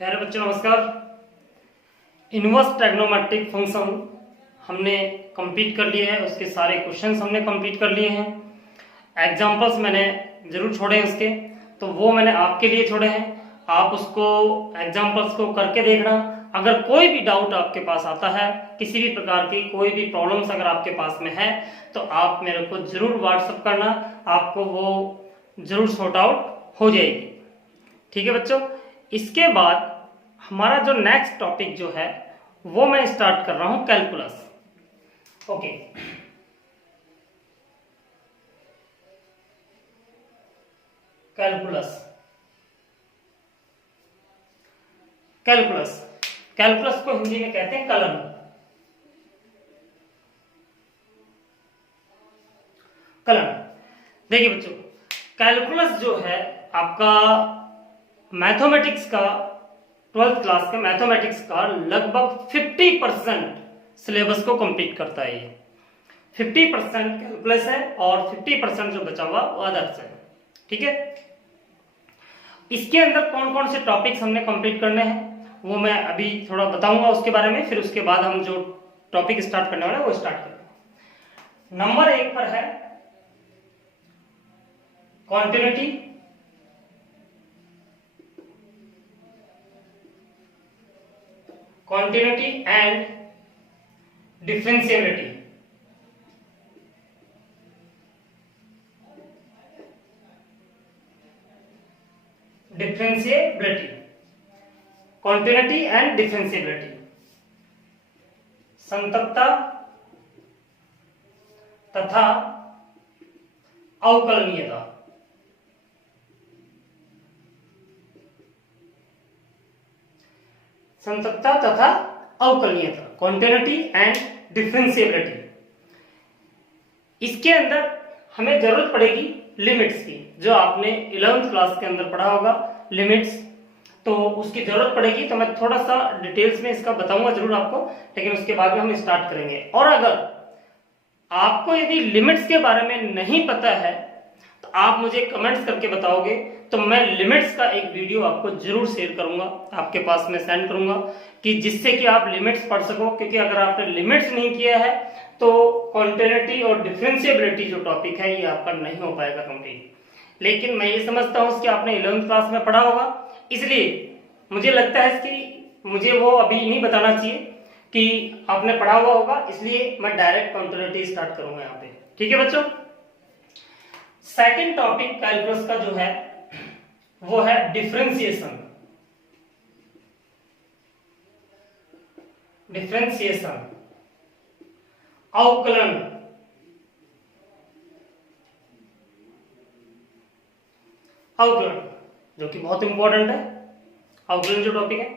प्यारे बच्चों नमस्कार। इनवर्स ट्रिग्नोमेट्रिक फंक्शन हमने कंप्लीट कर लिए हैं, उसके सारे क्वेश्चंस हमने कंप्लीट कर लिए हैं। एग्जांपल्स मैंने जरूर छोड़े हैं उसके, तो वो मैंने आपके लिए छोड़े हैं। आप उसको एग्जांपल्स को करके देखना। अगर कोई भी डाउट आपके पास आता है, किसी भी प्रकार की कोई भी प्रॉब्लम्स अगर आपके पास में है, तो आप मेरे को जरूर व्हाट्सअप करना, आपको वो जरूर सॉर्ट आउट हो जाएगी। ठीक है बच्चों, इसके बाद हमारा जो नेक्स्ट टॉपिक जो है वो मैं स्टार्ट कर रहा हूं calculus. Okay, calculus calculus calculus को हिंदी में कहते हैं कलन। कलन देखिए बच्चों, कैलकुलस जो है आपका मैथमेटिक्स का 12th क्लास का मैथमेटिक्स का लगभग 50% सिलेबस को कंप्लीट करता है। ये 50% कैलकुलस है और 50% जो बचा हुआ वो अदर्स है। ठीक है, इसके अंदर कौन कौन से टॉपिक्स हमने कंप्लीट करने हैं वो मैं अभी थोड़ा बताऊंगा उसके बारे में। फिर उसके बाद हम जो टॉपिक स्टार्ट करने वाले हैं वो स्टार्ट करेंगे। नंबर 1 पर है continuity, continuity and differentiability। differentiability, continuity and differentiability, संततता तथा अवकलनीयता। संततता तथा अवकलनीयता, कॉन्टिन्यूटी एंड डिफरेंशिएबिलिटी। इसके अंदर हमें जरूरत पड़ेगी लिमिट्स की, जो आपने 11th क्लास के अंदर पढ़ा होगा लिमिट्स, तो उसकी जरूरत पड़ेगी। तो मैं थोड़ा सा डिटेल्स में इसका बताऊंगा जरूर आपको, लेकिन उसके बाद में हम स्टार्ट करेंगे। और अगर आपको यदि लिमिट्स के बारे में नहीं पता है तो आप मुझे कमेंट्स करके बताओगे, तो मैं लिमिट्स का एक वीडियो आपको जरूर शेयर करूंगा, आपके पास में सेंड करूंगा, कि जिससे कि आप लिमिट्स पढ़ सको। क्योंकि अगर आपने लिमिट्स नहीं किया है तो कॉन्टिन्यूटी और डिफरेंशिएबिलिटी जो टॉपिक है ये आपका नहीं हो पाएगा कंप्लीट। लेकिन मैं ये समझता हूं कि आपने 11th क्लास में पढ़ा होगा, इसलिए मुझे लगता है कि मुझे वो अभी नहीं बताना चाहिए कि आपने पढ़ा हुआ होगा, इसलिए मैं डायरेक्ट कॉन्टिन्यूटी स्टार्ट करूंगा यहाँ पे। ठीक है बच्चों, सेकेंड टॉपिक कैलकुलस का जो है वो है डिफरेंशिएशन। डिफरेंशिएशन, अवकलन, अवकलन जो कि बहुत इंपॉर्टेंट है। अवकलन जो टॉपिक है,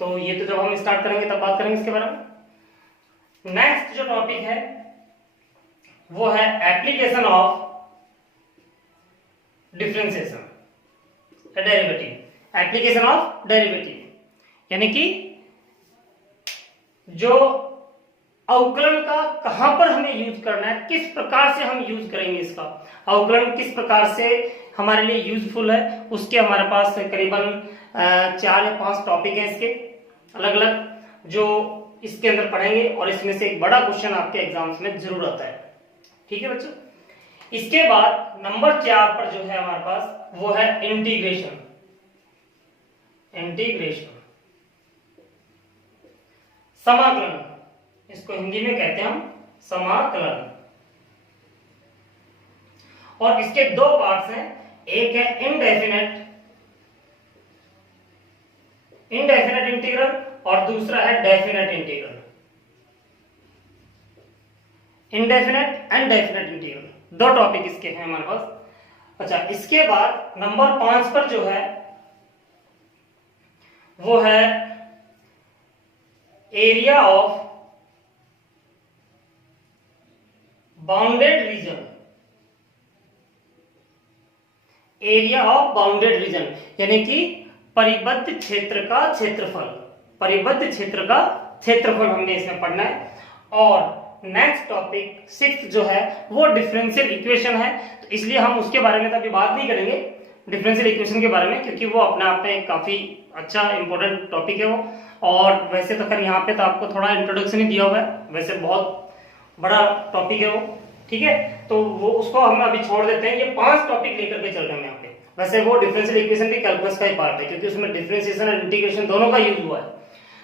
तो ये तो जब हम स्टार्ट करेंगे तब बात करेंगे इसके बारे में। नेक्स्ट जो टॉपिक है वो है application of differentiation, derivative. Application of derivative यानी कि जो अवकलन का कहां पर हमें यूज करना है, किस प्रकार से हम यूज करेंगे इसका, अवकलन किस प्रकार से हमारे लिए यूजफुल है, उसके हमारे पास करीबन 4 या 5 टॉपिक हैं इसके अलग अलग, जो इसके अंदर पढ़ेंगे। और इसमें से एक बड़ा क्वेश्चन आपके एग्जाम्स में जरूर आता है। ठीक है बच्चों, इसके बाद नंबर 4 पर जो है हमारे पास वो है इंटीग्रेशन। इंटीग्रेशन, समाकलन, इसको हिंदी में कहते हैं हम समाकलन। और इसके 2 पार्ट्स हैं, एक है इनडेफिनेट इंटीग्रल और दूसरा है definite integral. Indefinite and definite integral, 2 topic इसके हैं हमारे पास। अच्छा, इसके बाद नंबर 5 पर जो है वो है area of bounded reason. Area of bounded reason यानी कि परिबद्ध क्षेत्र का क्षेत्रफल। परिबद्ध क्षेत्र का क्षेत्रफल हमने इसमें पढ़ना है। और नेक्स्ट टॉपिक 6 जो है वो डिफरेंशियल इक्वेशन है, तो इसलिए हम उसके बारे में तो अभी बात नहीं करेंगे डिफरेंशियल इक्वेशन के बारे में, क्योंकि वो अपने आप में काफी अच्छा इंपॉर्टेंट टॉपिक है वो। और वैसे तो खैर यहाँ पे तो आपको थोड़ा इंट्रोडक्शन ही दिया हुआ है, वैसे बहुत बड़ा टॉपिक है वो, ठीक है। तो वो उसको हम अभी छोड़ देते हैं, ये 5 टॉपिक लेकर के चल रहे हैं यहाँ पे। वैसे वो डिफरेंशियल इक्वेशन भी कैलकुलस का ही पार्ट है, क्योंकि उसमें डिफरेंशिएशन और इंटीग्रेशन दोनों का यूज हुआ है।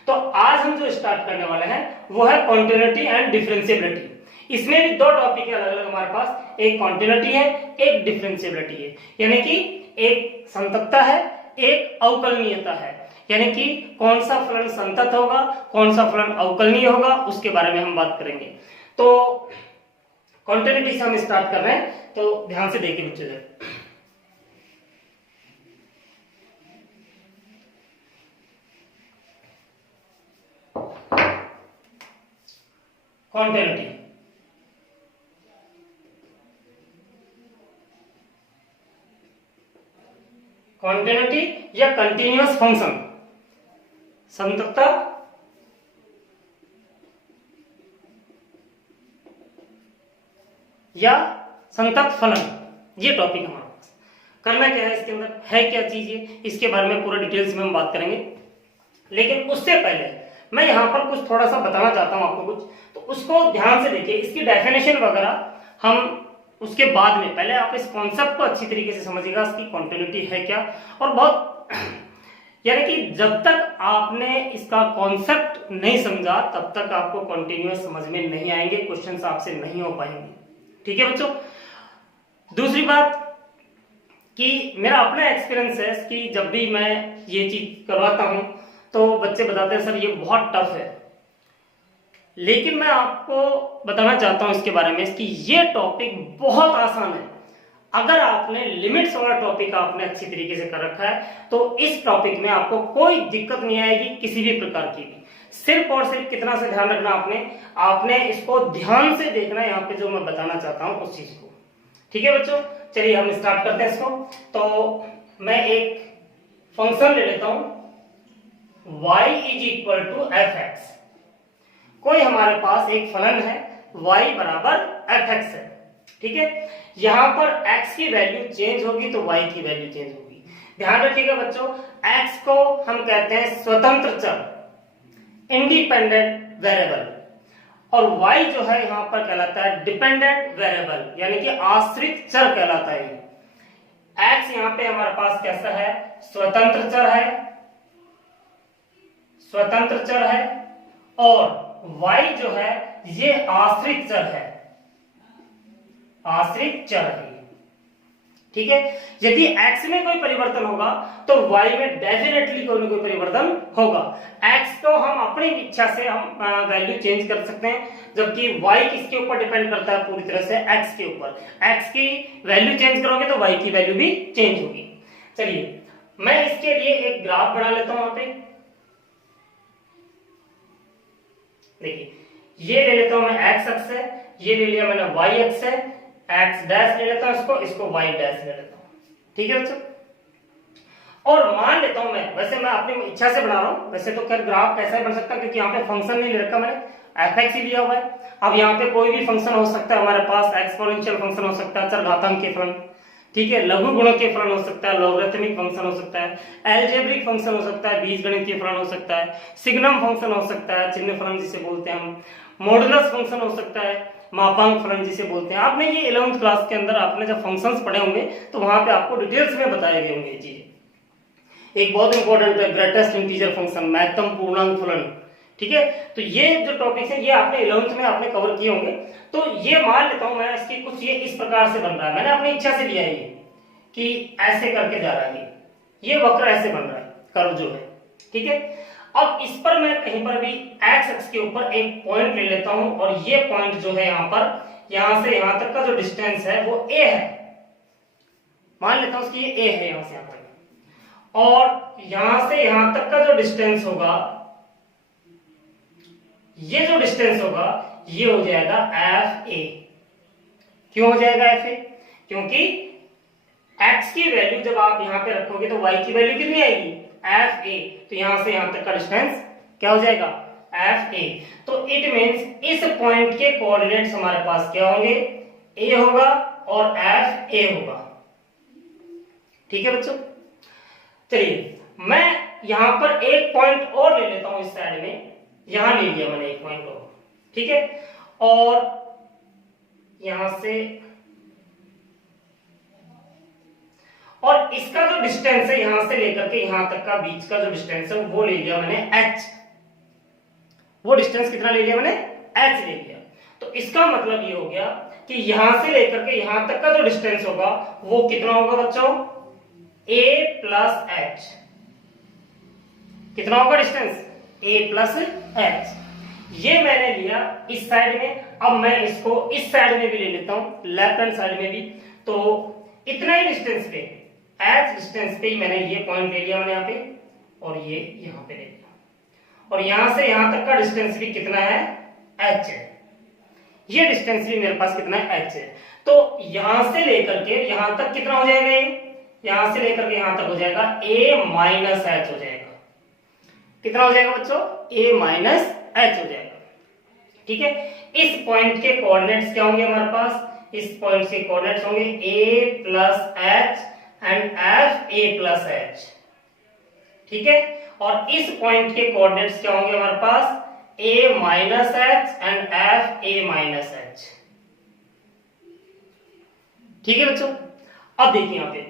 तो आज हम जो स्टार्ट करने वाले हैं वो है कॉन्टिन्यूटी एंड डिफरेंशिएबिलिटी। इसमें भी 2 टॉपिक है अलग अलग हमारे पास, एक कॉन्टिन्यूटी है, एक डिफरेंशिएबिलिटी है। यानी कि एक संततता है, एक अवकलनीयता है। यानी कि कौन सा फलन संतत होगा, कौन सा फलन अवकलनीय होगा, उसके बारे में हम बात करेंगे। तो कॉन्टिन्यूटी से हम स्टार्ट कर रहे हैं, तो ध्यान से देखिए बच्चे जरा। कॉन्टिन्यूटी, कॉन्टिन्यूटी या कंटिन्यूअस फंक्शन, संततता या संतत फलन, ये टॉपिक हमारे पास। करना क्या है इसके अंदर, है क्या चीज ये, इसके बारे में पूरा डिटेल्स में हम बात करेंगे। लेकिन उससे पहले मैं यहाँ पर कुछ थोड़ा सा बताना चाहता हूँ आपको कुछ, तो उसको ध्यान से देखिए। इसकी डेफिनेशन वगैरह हम उसके बाद में, पहले आप इस कॉन्सेप्ट को अच्छी तरीके से समझिएगा, इसकी कॉन्टिन्यूटी है क्या। और बहुत यानी कि जब तक आपने इसका कॉन्सेप्ट नहीं समझा तब तक आपको कॉन्टिन्यूअस समझ में नहीं आएंगे, क्वेश्चंस आपसे नहीं हो पाएंगे, ठीक है बच्चों। दूसरी बात कि मेरा अपना एक्सपीरियंस है कि जब भी मैं ये चीज करवाता हूं तो बच्चे बताते हैं सर ये बहुत टफ है, लेकिन मैं आपको बताना चाहता हूं इसके बारे में कि ये टॉपिक बहुत आसान है। अगर आपने लिमिट्स वाला टॉपिक आपने अच्छी तरीके से कर रखा है तो इस टॉपिक में आपको कोई दिक्कत नहीं आएगी किसी भी प्रकार की भी। सिर्फ और सिर्फ कितना से ध्यान रखना, आपने इसको ध्यान से देखना है, यहाँ पे जो मैं बताना चाहता हूं उस चीज को, ठीक है बच्चों। चलिए हम स्टार्ट करते हैं इसको। तो मैं एक फंक्शन ले लेता हूं y is equal to F X. कोई हमारे पास एक फलन है y बराबर एफ एक्स है, ठीक है। यहां पर x की वैल्यू चेंज होगी तो y की वैल्यू चेंज होगी। ध्यान रखिएगा बच्चों, x को हम कहते हैं स्वतंत्र चर, इंडिपेंडेंट वेरिएबल, और y जो है यहां पर कहलाता है डिपेंडेंट वेरिएबल, यानी कि आश्रित चर कहलाता है। x यहां पे हमारे पास कैसा है, स्वतंत्र चर है, स्वतंत्र चर है, और y जो है ये आश्रित चर है, आश्रित चर है, ठीक है। यदि x में कोई परिवर्तन होगा तो y में डेफिनेटली कोई ना कोई परिवर्तन होगा। x को हम अपनी इच्छा से हम वैल्यू चेंज कर सकते हैं, जबकि y किसके ऊपर डिपेंड करता है, पूरी तरह से x के ऊपर। x की वैल्यू चेंज करोगे तो y की वैल्यू भी चेंज होगी। चलिए मैं इसके लिए एक ग्राफ बना लेता हूं। वहां पे देखिए, ये ले लेता हूं मैं x अक्ष है, ये ले लिया मैंने y अक्ष है, x डैश ले लेता हूं इसको y डैश ले लेता हूं, ठीक है बच्चों। और मान लेता हूं मैं, वैसे मैं अपनी इच्छा से बना रहा हूं, वैसे तो खैर ग्राफ कैसा ही बन सकता है क्योंकि यहाँ पे फंक्शन नहीं ले रखा मैंने, एफ एक्स ही लिया हुआ है। अब यहाँ पे कोई भी फंक्शन हो सकता है हमारे पास, एक्सपोनेंशियल फंक्शन हो सकता है, चरघातांक के फलन, ठीक है, लघु गुणक के फलन हो सकता है, लॉगरिथमिक फंक्शन हो सकता है, अलजेब्रिक फंक्शन हो सकता है, बीजगणितीय फलन हो सकता है, सिग्नम फंक्शन हो सकता है, चिन्ह फलन जिसे बोलते हैं हम, मॉडुलस फंक्शन हो सकता है, मापांक फलन जिसे बोलते हैं। आपने ये 11th क्लास के अंदर आपने जब फंक्शंस पढ़े होंगे तो वहां पे आपको डिटेल्स में बताए गए होंगे ये चीजें। एक बहुत इंपॉर्टेंट है ग्रेटेस्ट इंटीजर फंक्शन, महत्तम पूर्णांक फलन, ठीक है। तो ये जो टॉपिक्स है ये आपने 11th में आपने कवर किए होंगे। तो ये मान लेता हूं मैं इसकी कुछ ये इस प्रकार से बन रहा है, मैंने अपनी इच्छा से लिया है ये कि ऐसे करके जा रहा है, ये वक्र ऐसे बन रहा है, कर्व जो है, ठीक है। अब इस पर मैं कहीं पर भी x अक्ष के ऊपर एक पॉइंट ले लेता हूं, और ये पॉइंट जो है यहां पर, यहां से यहां तक का जो डिस्टेंस है वो a है, मान लेता हूं उसकी ये a है यहां से यहां तक, और यहां से यहां तक का जो डिस्टेंस होगा, ये जो डिस्टेंस होगा ये हो जाएगा एफ ए। क्यों हो जाएगा एफ ए? क्योंकि x की वैल्यू जब आप यहां पे रखोगे तो y की वैल्यू कितनी आएगी, एफ ए। तो यहां से यहां तक का डिस्टेंस क्या हो जाएगा, एफ ए। तो इट मींस इस पॉइंट के कोऑर्डिनेट्स हमारे पास क्या होंगे, a होगा और एफ ए होगा, ठीक है बच्चों। चलिए मैं यहां पर एक पॉइंट और ले लेता हूं इस साइड में, यहां ले लिया मैंने एक पॉइंट और, ठीक है, और यहां से, और इसका जो डिस्टेंस है यहां से लेकर के यहां तक का बीच का जो डिस्टेंस है वो ले लिया मैंने h। वो डिस्टेंस कितना ले लिया मैंने, h ले लिया। तो इसका मतलब ये हो गया कि यहां से लेकर के यहां तक का जो डिस्टेंस होगा वो कितना होगा बच्चों, a प्लस h। कितना होगा डिस्टेंस, a प्लस h। ये मैंने लिया इस साइड में, अब मैं इसको इस साइड में भी ले लेता हूं, लेफ्ट हैंड साइड में भी। तो इतना ही डिस्टेंस पे, h डिस्टेंस पे ही मैंने ये पॉइंट ले लिया मैंने यहाँ पे, और ये यहाँ पे ले लिया, और यहां से यहां तक का डिस्टेंस भी कितना है, h है। ये डिस्टेंस भी मेरे पास कितना है, h है। तो यहां से लेकर के यहां तक कितना हो जाएगा, यहां से लेकर के यहां तक हो जाएगा a माइनस h हो जाएगा। कितना हो जाएगा बच्चों, a माइनस h हो जाएगा, ठीक है। इस पॉइंट के कोऑर्डिनेट्स क्या होंगे हमारे पास, इस पॉइंट के कोऑर्डिनेट्स होंगे a plus h and f a plus h, ठीक है। और इस पॉइंट के कोऑर्डिनेट्स क्या होंगे हमारे पास, a minus h and f a minus h, ठीक है बच्चों। अब देखिए यहाँ पे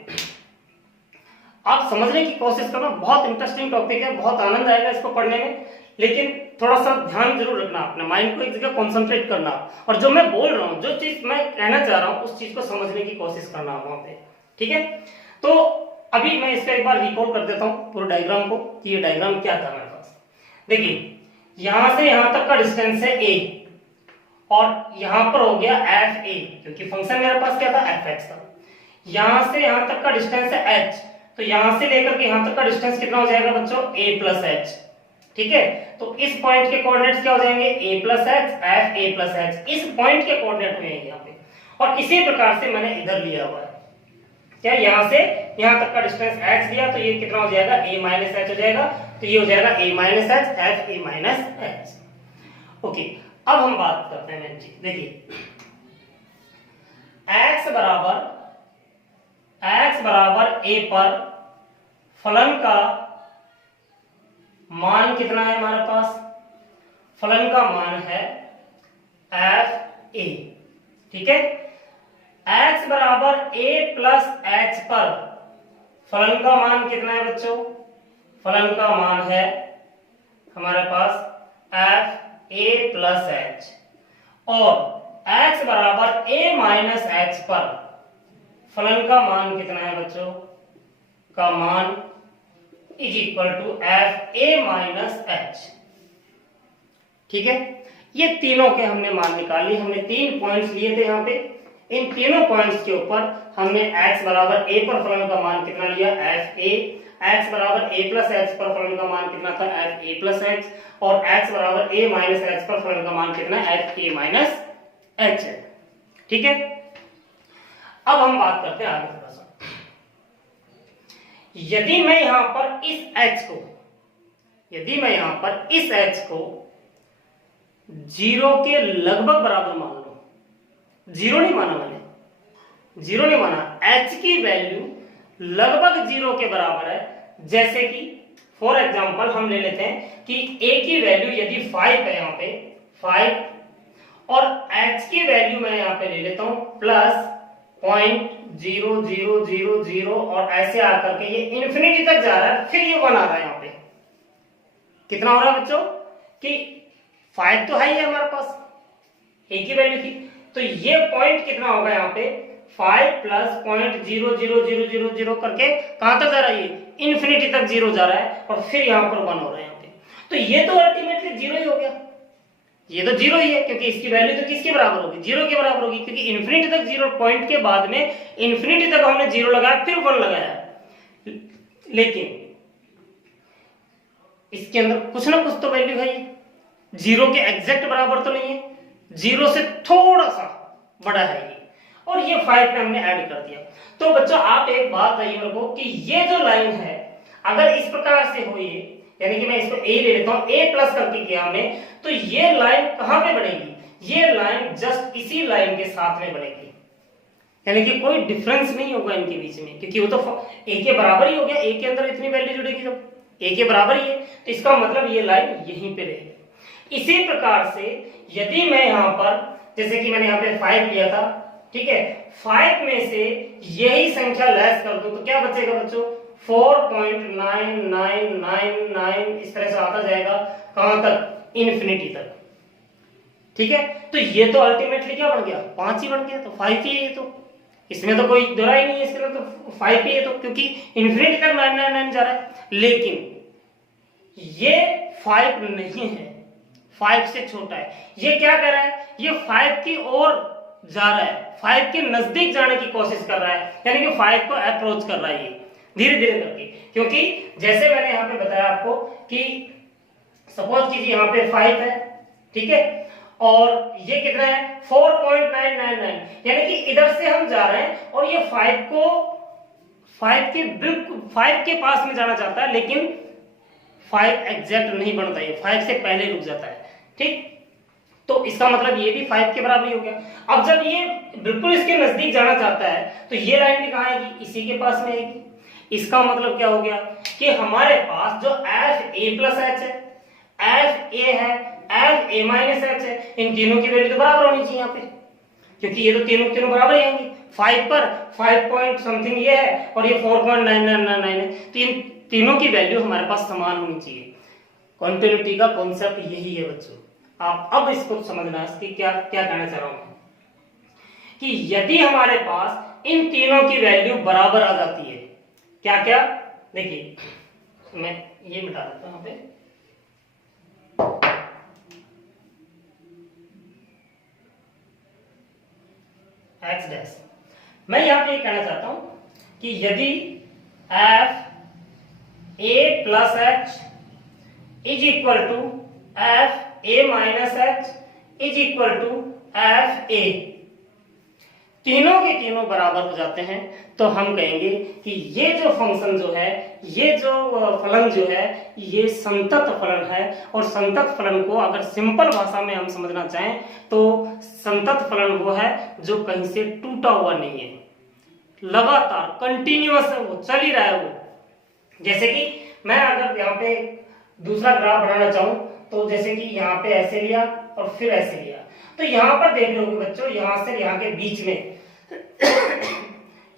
आप समझने की कोशिश करना, बहुत इंटरेस्टिंग टॉपिक है, बहुत आनंद आएगा इसको पढ़ने में, लेकिन थोड़ा सा ध्यान जरूर रखना, अपने माइंड को एक जगह कॉन्सेंट्रेट करना, और जो मैं बोल रहा हूं, जो चीज मैं कहना चाह रहा हूं उस चीज को समझने की कोशिश करना वहां पे, ठीक है। तो अभी मैं इसका एक बार रिकॉल कर देता हूं पूरे डायग्राम को, कि ये डायग्राम क्या था मेरे पास। देखिए यहां से यहां तक का डिस्टेंस है a, और यहां पर हो गया f a, क्योंकि फंक्शन मेरे पास क्या था, f(x) था। यहां से यहां तक का डिस्टेंस है h, तो यहां से लेकर के यहां तक का डिस्टेंस कितना हो जाएगा बच्चों, a प्लस h, ठीक है। तो इस पॉइंट के कोऑर्डिनेट्स क्या हो जाएंगे, a plus h, f a plus h, इस पॉइंट के कोऑर्डिनेट हुए हैं यहाँ पे। और इसी प्रकार से मैंने इधर लिया हुआ है, क्या, यहां से यहां तक का डिस्टेंस h दिया, तो ये कितना हो जाएगा, a माइनस h हो जाएगा। तो ये हो जाएगा a minus h, f a minus h। Okay, अब हम बात करते हैं मैन जी। देखिए x बराबर a पर फलन का मान कितना है हमारे पास, फलन का मान है f a, ठीक है। x बराबर a प्लस h पर फलन का मान कितना है बच्चों, फलन का मान है हमारे पास f a प्लस h, और x बराबर a माइनस h पर फलन का मान कितना है बच्चों, का मान is equal to f a minus h, ठीक है। ये तीनों के हमने मान निकाली, हमने 3 पॉइंट्स लिए थे यहाँ पे। इन तीनों पॉइंट्स के ऊपर हमने x बराबर a पर फलन का मान कितना लिया, f a, x बराबर a प्लस h पर फलन का मान कितना था, f a प्लस h, और x बराबर a माइनस h पर फलन का मान कितना है, f a माइनस h है, ठीक है। अब हम बात करते हैं आगे थोड़ा सा। यदि मैं यहां पर इस h को, यदि मैं यहां पर इस h को 0 के लगभग बराबर मान लो, 0 नहीं माना मैंने, 0 नहीं माना, h की वैल्यू लगभग 0 के बराबर है। जैसे कि फॉर एग्जांपल हम ले लेते हैं कि a की वैल्यू यदि 5 है, यहां पे 5, और h की वैल्यू मैं यहां पे ले लेता हूं प्लस 0.0000, और ऐसे आकर के ये इंफिनिटी तक जा रहा है, फिर ये 1 आ रहा है। यहाँ पे कितना हो रहा है बच्चों, कि 5 तो है ही हमारे पास, a की वैल्यू थी, तो ये पॉइंट कितना होगा यहाँ पे, 5 प्लस 0.00000 करके कहां तक जा रहा है, ये इंफिनिटी तक 0 जा रहा है, और फिर यहाँ पर 1 हो रहा है यहाँ पे। तो ये तो अल्टीमेटली 0 ही हो गया, ये तो 0 ही है, क्योंकि इसकी वैल्यू तो किसके बराबर होगी, 0 के बराबर होगी, क्योंकि इंफिनिटी तक 0 पॉइंट के बाद में इंफिनिटी तक हमने 0 लगाया, फिर 1 लगाया। लेकिन इसके अंदर कुछ ना कुछ तो वैल्यू है, 0 के एग्जैक्ट बराबर तो नहीं है, 0 से थोड़ा सा बड़ा है ये, और ये 5 पे हमने ऐड कर दिया। तो बच्चों आप एक बात बताइए मेरे को कि ये जो लाइन है अगर इस प्रकार से हो, ये यानी कि मैं इसको a ले लेता हूं, a प्लस करके किया हमने, तो ये लाइन कहां पे बनेगी, ये लाइन जस्ट इसी लाइन के साथ में बनेगी, यानी कि कोई डिफरेंस नहीं होगा इनके बीच में, क्योंकि वो तो a के बराबर ही हो गया, a के अंदर इतनी वैल्यू जुड़ेगी, जब a के बराबर ही है, तो इसका मतलब ये लाइन यहीं पे रहेगी। इसी प्रकार से यदि मैं यहाँ पर जैसे कि मैंने यहाँ पे 5 लिया था, ठीक है, 5 में से यही संख्या लेस कर दो तो क्या बचेगा बच्चों, 4.9999 इस तरह से आता जाएगा कहां तक, इन्फिनिटी तक। ठीक है, तो ये तो अल्टीमेटली क्या बन गया, 5 ही बन गया, तो 5 ही है ये, तो इसमें तो कोई दोहरा ही नहीं है, इसके लिए तो 5 ही है, तो क्योंकि इन्फिनिटी तक 999 जा रहा है। लेकिन ये 5 नहीं है, 5 से छोटा है। ये क्या कर रहा है, ये 5 की ओर जा रहा है, 5 के नजदीक जाने की कोशिश कर रहा है, यानी कि 5 को अप्रोच कर रहा है ये धीरे धीरे करके। क्योंकि जैसे मैंने यहाँ पे बताया आपको कि सपोज कीजिए यहाँ पे 5 है, ठीक है, और ये कितना है 4.999, यानी कि इधर से हम जा रहे हैं और ये 5 के पास में जाना चाहता है, लेकिन 5 एग्जैक्ट नहीं बनता, ये 5 से पहले रुक जाता है। ठीक, तो इसका मतलब ये भी 5 के बराबर ही हो गया। अब जब ये बिल्कुल इसके नजदीक जाना चाहता है तो ये लाइन भी कहां आएगी, इसी के पास में आएगी। इसका मतलब क्या हो गया कि हमारे पास जो fa प्लस h है, fa है, fa माइनस h है, इन तीनों की वैल्यू तो बराबर होनी चाहिए यहाँ पे, क्योंकि ये तो तीनों बराबर ही आएंगे। 5 पर 5 पॉइंट समथिंग ये है और ये 4.9999 है, तो इन तीनों की वैल्यू हमारे पास समान होनी चाहिए। कॉन्टिन्यूटी का कॉन्सेप्ट यही है बच्चों। आप अब इसको समझना कि क्या क्या कहना चाह रहा हूं कि यदि हमारे पास इन तीनों की वैल्यू बराबर आ जाती है, क्या क्या, देखिए मैं ये मिटा देता हूं यहाँ पे, x डैश, मैं यहां पे ये कहना चाहता हूं कि यदि f a plus h is equal to f a minus h is equal to f a, तीनों के तीनों बराबर हो जाते हैं, तो हम कहेंगे कि ये जो फंक्शन जो है, ये जो फलन जो है, ये संतत फलन है। और संतत फलन को अगर सिंपल भाषा में हम समझना चाहें तो संतत फलन वो है जो कहीं से टूटा हुआ नहीं है, लगातार कंटिन्यूअस है, वो चल ही रहा है वो। जैसे कि मैं अगर यहाँ पे दूसरा ग्राफ बनाना चाहूं तो जैसे कि यहाँ पे ऐसे लिया और फिर ऐसे लिया, तो यहाँ पर देख लो बच्चों, यहाँ से यहाँ के बीच में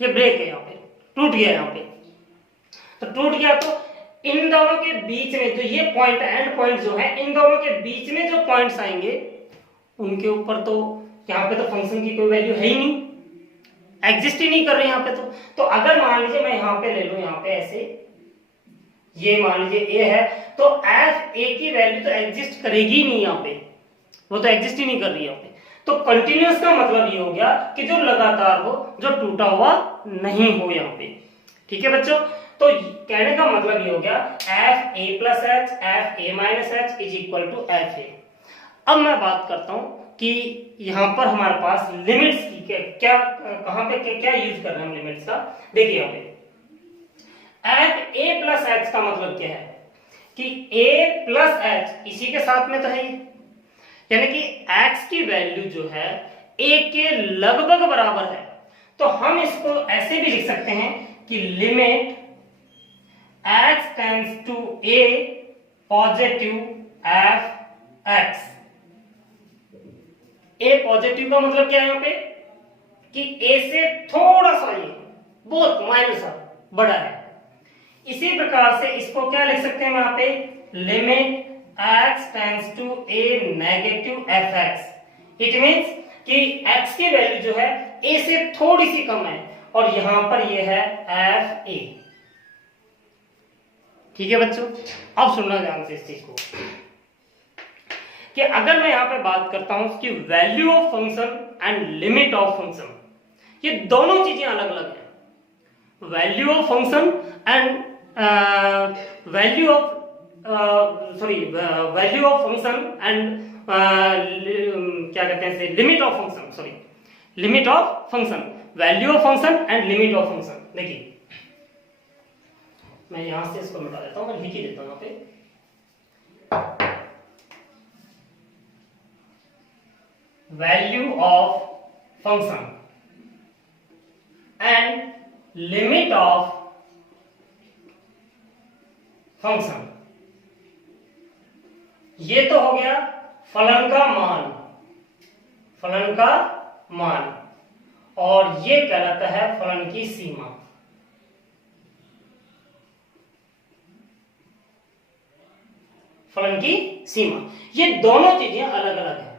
ये ब्रेक है, यहाँ पे टूट गया, यहाँ पे तो टूट गया, तो इन दोनों के बीच में जो ये पॉइंट एंड पॉइंट जो है, इन दोनों के बीच में जो पॉइंट्स आएंगे उनके ऊपर तो यहाँ पे तो फंक्शन की कोई वैल्यू है ही नहीं, एग्जिस्ट ही नहीं कर रही यहाँ पे। तो अगर मान लीजिए मैं यहाँ पे ले लूं, यहाँ पे ऐसे, ये मान लीजिए a है, तो f a की वैल्यू तो एग्जिस्ट करेगी नहीं यहाँ पे, वो तो एग्जिस्ट ही नहीं कर रही है यहाँ पे। तो कंटिन्यूअस का मतलब ये हो गया कि जो लगातार हो, जो टूटा हुआ नहीं हो यहाँ पे। ठीक है बच्चों, तो कहने का मतलब ये हो गया f a plus h f a minus h is equal to f a। अब मैं बात करता हूं कि यहाँ पर हमारे पास लिमिट्स की क्या कहां पे क्या यूज कर रहे हैं हम लिमिट्स का। देखिए यहाँ पे f a प्लस h का मतलब क्या है कि a प्लस h इसी के साथ में तो है, यानी कि x की वैल्यू जो है a के लगभग बराबर है। तो हम इसको ऐसे भी लिख सकते हैं कि limit x tends to a positive f x। a positive का मतलब क्या है यहाँ पे कि a से थोड़ा सा ये बहुत माइनर सा बड़ा है। इसी प्रकार से इसको क्या लिख सकते हैं यहाँ पे, limit x tends to a negative fx। It means कि x की वैल्यू जो है a से थोड़ी सी कम है और यहां पर ये है fa। ठीक है बच्चों, अब सुनना ध्यान से इस चीज को कि अगर मैं यहां पे बात करता हूं कि value of function and limit of function, ये दोनों चीजें अलग अलग हैं। Value of function and value of function and क्या कहते हैं, limit of function, sorry limit of function, value of function and limit of function. देखिए मैं यहां से इसको मिटा देता हूं, मैं लिख ही देता हूं यहाँ पे। Value of function and limit of function. ये तो हो गया फलन का मान, फलन का मान, और ये कहलाता है फलन की सीमा। फलन की सीमा, ये दोनों चीजें अलग अलग है।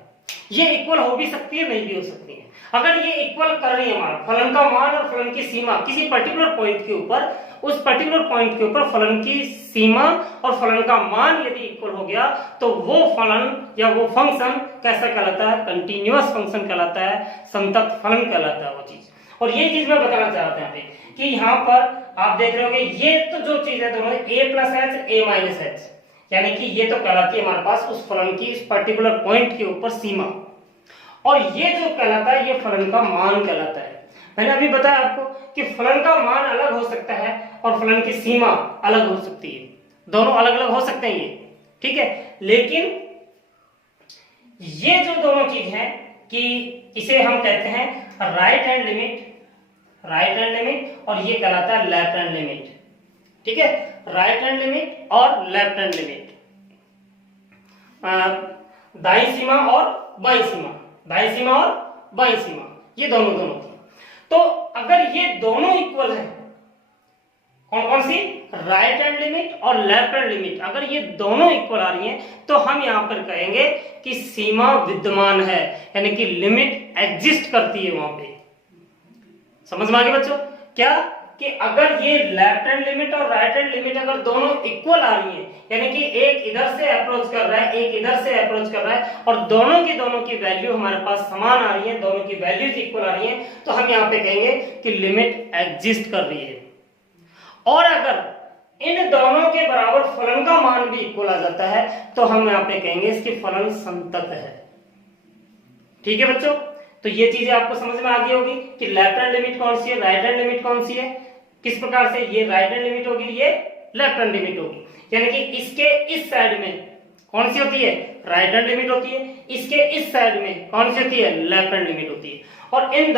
ये इक्वल हो भी सकती है, नहीं भी हो सकती है। अगर ये इक्वल कर रही है हमारा फलन का मान और फलन की सीमा किसी पर्टिकुलर पॉइंट के ऊपर, उस पर्टिकुलर पॉइंट के ऊपर फलन की सीमा और फलन का मान यदि इक्वल हो गया तो वो फलन या वो फंक्शन कैसा कहलाता है? कंटिन्यूअस फंक्शन कहलाता है, संतत फलन कहलाता है वो चीज। और ये चीज मैं बताना चाहता हूं कि यहाँ पर आप देख रहे होंगे ये तो जो चीज है दोनों a plus H a minus H, यानी कि ये तो कहलाती है हमारे पास उस फलन की इस पर्टिकुलर पॉइंट के ऊपर सीमा, और ये जो कहलाता है ये फलन का मान कहलाता है। मैंने अभी बताया आपको कि फलन का मान अलग हो सकता है और फलन की सीमा अलग हो सकती है, दोनों अलग अलग हो सकते हैं ये, ठीक है। लेकिन ये जो दोनों चीज है कि इसे हम कहते हैं right hand limit, right hand limit, और ये कहलाता है लेफ्ट हैंड लिमिट, ठीक है। राइट हैंड लिमिट और लेफ्ट हैंड लिमिट, दाईं सीमा और बाईं सीमा, दाईं सीमा और बाईं सीमा, ये दोनों थी। तो अगर ये दोनों इक्वल है, कौन कौन सी? राइट हैंड लिमिट और लेफ्ट हैंड लिमिट, अगर ये दोनों इक्वल आ रही हैं तो हम यहां पर कहेंगे कि सीमा विद्यमान है, यानी कि लिमिट एग्जिस्ट करती है वहां पे। समझ में आ गया बच्चों? क्या कि अगर ये लेफ्ट हैंड लिमिट और राइट हैंड लिमिट अगर दोनों इक्वल आ रही हैं, यानी कि एक इधर से अप्रोच कर रहा है, एक इधर से अप्रोच कर रहा है, और दोनों की वैल्यू हमारे पास समान आ रही है, दोनों की वैल्यूज इक्वल आ रही हैं, तो हम यहाँ पे कहेंगे कि लिमिट एग्जिस्ट कर रही है। और अगर इन दोनों के बराबर फलन का मान भी इक्वल आ जाता है तो हम यहाँ पे कहेंगे इसकी फलन संतत है, ठीक है बच्चों। तो ये चीजें आपको समझ में आ गई होगी कि लेफ्ट हैंड लिमिट कौन सी है, राइट हैंड लिमिट कौन सी है, किस प्रकार से ये राइट हैंड लिमिट होगी, ये लेफ्ट हैंड लिमिट होगी। यानी कि इसके इस साइड में कौन सी होती है? राइट हैंड लिमिट होती है, इसके इस साइड में कौन सी होती है? लेफ्ट हैंड लिमिट होती है। और इन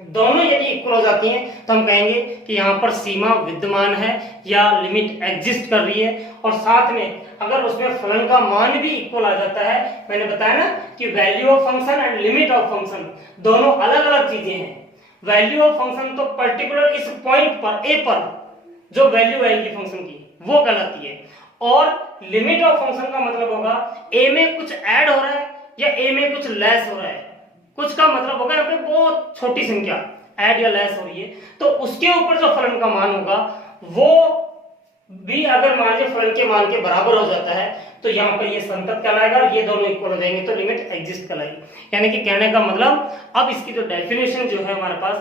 दोनों यदि इक्वल हो जाती हैं तो हम कहेंगे कि यहाँ पर सीमा विद्यमान है या लिमिट एग्जिस्ट कर रही है। और साथ में अगर उसमें फलन का मान भी इक्वल आ जाता है, मैंने बताया ना कि value of function and limit of function दोनों अलग अलग चीजें हैं। वैल्यू ऑफ फंक्शन तो पर्टिकुलर इस पॉइंट पर ए पर जो वैल्यू आएगी फंक्शन की वो कहलाती है, और लिमिट ऑफ फंक्शन का मतलब होगा ए में कुछ ऐड हो रहा है या ए में कुछ लेस हो रहा है। कुछ का मतलब होगा यहाँ पे बहुत छोटी संख्या ऐड या लेस हो रही है, तो उसके ऊपर जो फलन का मान होगा वो भी अगर मान लीजिए फलन के मान के बराबर हो जाता है तो यहाँ पर ये संतत कहलाएगा, और ये दोनों इक्वल हो जाएंगे तो लिमिट एग्जिस्ट कहलाएगी। यानी कि कहने का मतलब अब इसकी जो डेफिनेशन जो है हमारे पास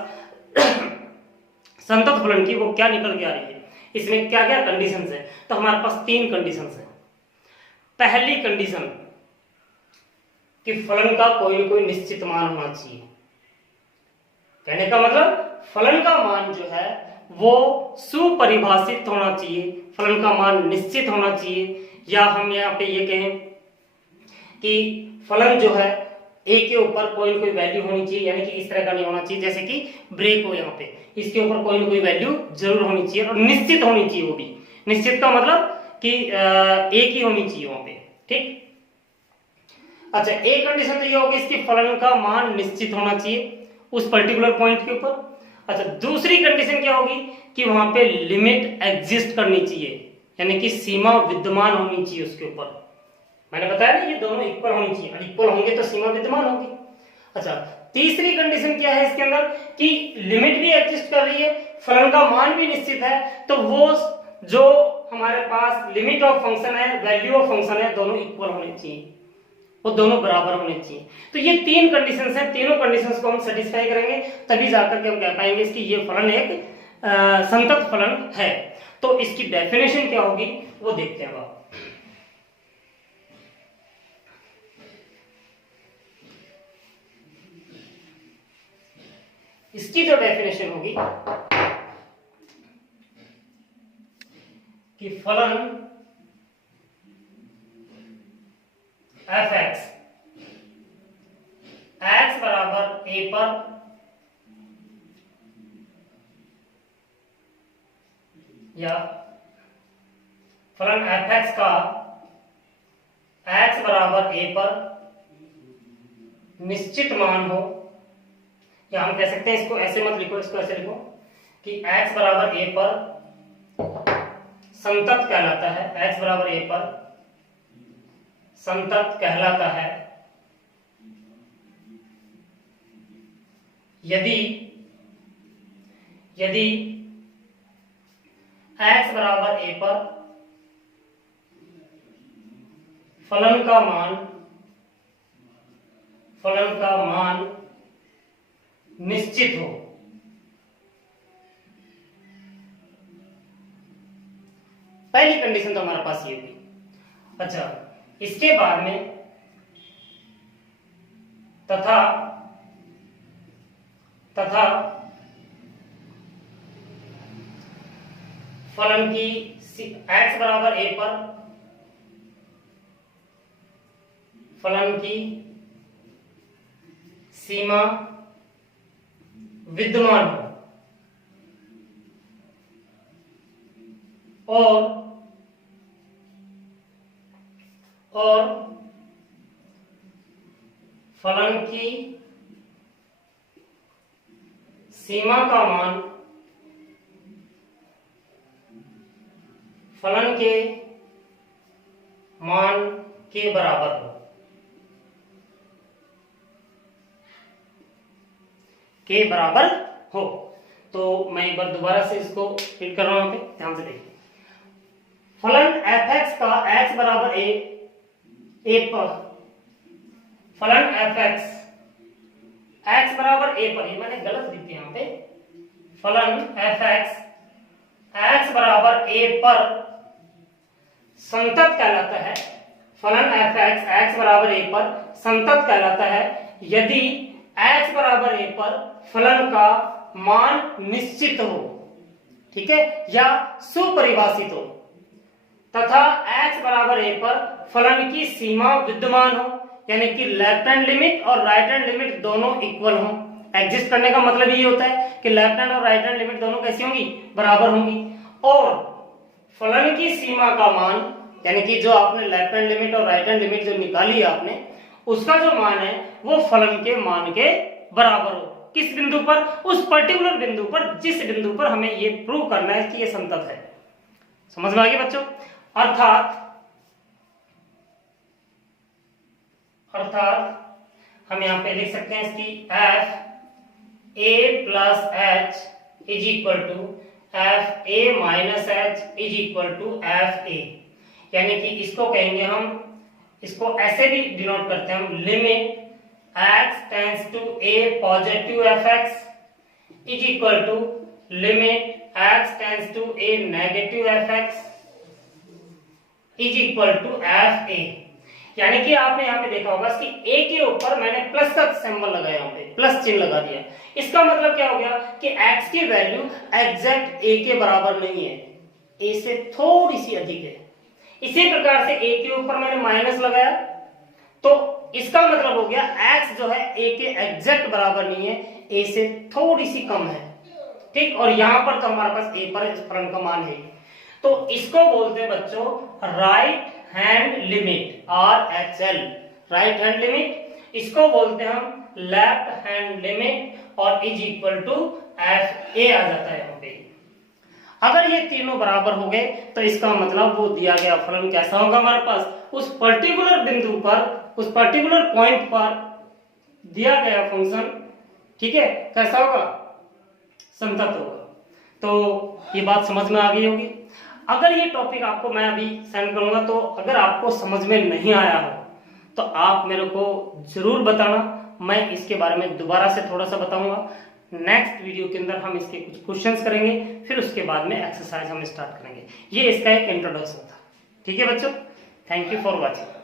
संतत फलन की वो क्या निकल के आ रही है, इसमें क्या क्या कंडीशंस है। तो हमारे पास 3 कंडीशंस है। पहली कंडीशन कि फलन का कोई न कोई निश्चित मान होना चाहिए। कहने का मतलब फलन का मान जो है वो सुपरिभाषित होना चाहिए, फलन का मान निश्चित होना चाहिए, या हम यहाँ पे ये कहें कि फलन जो है ए के ऊपर कोई न कोई वैल्यू होनी चाहिए, यानी कि इस तरह का नहीं होना चाहिए जैसे कि ब्रेक हो, यहाँ पे इसके ऊपर कोई न कोई वैल्यू जरूर होनी चाहिए और निश्चित होनी चाहिए। वो भी निश्चित का मतलब कि एक ही होनी चाहिए वहां पे, ठीक। अच्छा, एक कंडीशन तो ये होगी इसकी फलन का मान निश्चित होना चाहिए उस पर्टिकुलर पॉइंट के ऊपर। अच्छा, दूसरी कंडीशन क्या होगी कि वहां पे लिमिट एग्जिस्ट करनी चाहिए, यानी कि सीमा विद्यमान होनी चाहिए उसके ऊपर। मैंने बताया ना ये दोनों इक्वल होनी चाहिए, और इक्वल होंगे तो सीमा विद्यमान होगी। अच्छा, तीसरी कंडीशन क्या है इसके अंदर कि लिमिट भी एग्जिस्ट कर रही है, फलन का मान भी निश्चित है, तो वो जो हमारे पास लिमिट ऑफ फंक्शन है, वैल्यू ऑफ फंक्शन है, दोनों इक्वल होने चाहिए, वो दोनों बराबर होने चाहिए। तो ये 3 कंडीशंस हैं, तीनों कंडीशंस को हम सेटिस्फाई करेंगे तभी जाकर के हम कह पाएंगे कि ये फलन एक संतत फलन है। तो इसकी डेफिनेशन क्या होगी वो देखते हैं आप। इसकी जो डेफिनेशन होगी कि फलन एफ एक्स एक्स बराबर ए पर या फलन f(x) का x बराबर a पर निश्चित मान हो, या हम कह सकते हैं इसको ऐसे मत लिखो, इसको ऐसे लिखो कि x बराबर a पर संतत कहलाता है, x बराबर a पर संतत कहलाता है यदि x बराबर a पर फलन का मान निश्चित हो। पहली कंडीशन तो हमारे पास ये हुई। अच्छा, इसके बाद में तथा फलन की x बराबर a पर फलन की सीमा विद्यमान हो और फलन की सीमा का मान फलन के मान के बराबर हो, के बराबर हो। तो मैं एक बार दोबारा से इसको फिल कर रहा हूं, पे ध्यान से देखिए। फलन f(x) का x बराबर a पर फलन f(x) x बराबर a पर, ये मैंने गलत लिख दिया यहाँ पे, फलन f(x) x बराबर a पर संतत कहलाता है। फलन f(x) x बराबर a पर संतत कहलाता है यदि x बराबर a पर फलन का मान निश्चित हो, ठीक है, या सुपरिभाषित हो, तथा x बराबर a पर फलन की सीमा विद्यमान हो, यानी कि लेफ्ट हैंड लिमिट और राइट हैंड लिमिट दोनों इक्वल हो। एग्जिस्ट करने का मतलब ये होता है कि लेफ्ट हैंड और राइट हैंड लिमिट दोनों कैसी होंगी, बराबर होंगी। और फलन की सीमा का मान, यानी कि जो आपने लेफ्ट हैंड लिमिट और राइट हैंड लिमिट जो निकाली है आपने, उसका जो मान है वो फलन के मान के बराबर हो। किस बिंदु पर? उस पर्टिकुलर बिंदु पर, जिस बिंदु पर हमें ये प्रूव करना है कि ये संतत है। समझ में आ गया बच्चों? अर्थात हम यहां पे लिख सकते हैं इसकी f a plus h is equal to f a minus h is equal to f a, यानी कि इसको कहेंगे हम, इसको ऐसे भी डिनोट करते हैं हम, limit x tends to a positive fx is equal to limit x tends to a negative fx is equal to fa। यानी कि आपने यहाँ पे देखा होगा कि a के ऊपर मैंने प्लस का सिंबल लगाया, यहाँ पे प्लस चिन्ह लगा दिया। इसका मतलब क्या हो गया कि x की वैल्यू एग्जैक्ट a के बराबर नहीं है, a से थोड़ी सी अधिक है। इसी प्रकार से a के ऊपर मैंने माइनस लगाया, तो इसका मतलब हो गया x जो है a के एग्जैक्ट बराबर नहीं है, a से थोड़ी सी कम है, ठीक। और यहां पर तो हमारे पास a पर इस फलन का मान है, तो इसको बोलते हैं बच्चों right hand limit, RHL, right hand limit. इसको बोलते हैं हम लेफ्ट हैंड लिमिट, और इज इक्वल टू FA आ जाता है यहाँ पे। अगर ये तीनों बराबर हो गए तो इसका मतलब वो दिया गया फलन कैसा होगा हमारे पास, उस पर्टिकुलर बिंदु पर, उस पर्टिकुलर पॉइंट पर दिया गया फंक्शन, ठीक है, कैसा होगा, संतत होगा। तो ये बात समझ में आ गई होगी। अगर ये टॉपिक आपको मैं अभी सेंड करूंगा, तो अगर आपको समझ में नहीं आया हो तो आप मेरे को जरूर बताना, मैं इसके बारे में दोबारा से थोड़ा सा बताऊंगा। नेक्स्ट वीडियो के अंदर हम इसके कुछ क्वेश्चंस करेंगे, फिर उसके बाद में एक्सरसाइज हम स्टार्ट करेंगे। ये इसका एक इंट्रोडक्शन था, ठीक है बच्चों। Thank you for watching.